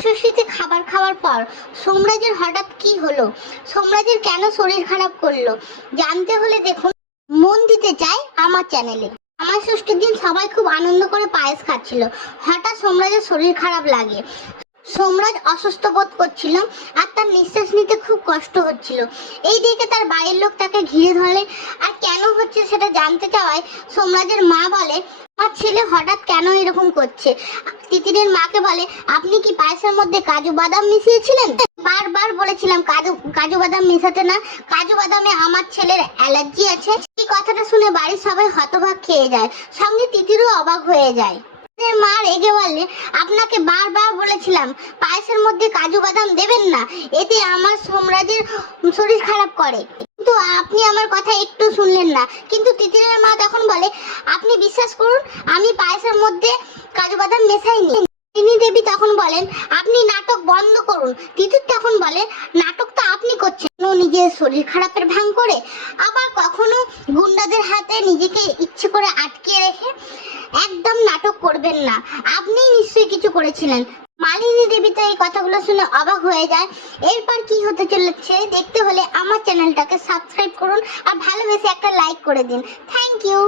ষষ্ঠীতে খাবার খাওয়ার পর সোমরাজের হঠাৎ কি হলো? সোমরাজের কেন শরীর খারাপ করল? জানতে হলে দেখুন। মন দিতে চাই আমার চ্যানেলে। আমার ষষ্ঠীর দিন সবাই খুব আনন্দ করে পায়েস খাচ্ছিল। হঠাৎ সোমরাজের শরীর খারাপ লাগে। সোমরাজ অসুস্থ বোধ করছিল আর তার নিঃশ্বাস নিতে খুব কষ্ট হচ্ছিল। এই দিকে তার বাড়ির লোক তাকে ঘিরে ধরে আর কেন হচ্ছে সেটা জানতে চাওয়ায় সোমরাজের মা বলে আমার ছেলে হঠাৎ কেন এরকম করছে? তিতিরের মাকে বলে, আপনি কি পায়েসের মধ্যে কাজু বাদাম মিশিয়েছিলেন? বারবার বলেছিলাম, কাজু কাজু বাদাম মেশাতে না। কাজু বাদামে আমার ছেলের অ্যালার্জি আছে। এই কথাটা শুনে বাড়ির সবাই হতবাক খেয়ে যায়। সঙ্গে তিতিরও অবাক হয়ে যায়। মা রেগে বললে আপনাকে বারবার বলেছিলাম, পায়েসের মধ্যে কাজু বাদাম দেবেন না। এতে আমার সোমরাজের শরীর খারাপ করে। কিন্তু আপনি আমার কথা একটু শুনলেন না। কিন্তু তিতিরের মা তখন বলে, আপনি বিশ্বাস করুন, আমি পায়েসের মধ্যে কাজু বাদাম মেশাইনি। তিনি দেবী তখন বলেন, আপনি নাটক বন্ধ করুন। তিতির তখন বলে, নাটক তো আপনি করছেন। নিজের শরীর খারাপের ভাঙ করে আবার কখনো গুন্ডাদের হাতে নিজেকে ইচ্ছে করে আটকে রেখে একদম নাটক করবেন না? আপনিই নিশ্চয়ই কিছু করেছিলেন। মালিনী দেবী তো এই কথাগুলো শুনে অবাক হয়ে যায়। এরপর কি হতে চলেছে দেখতে হলে আমার চ্যানেলটাকে সাবস্ক্রাইব করুন আর ভালোবেসে একটা লাইক করে দিন। Thank you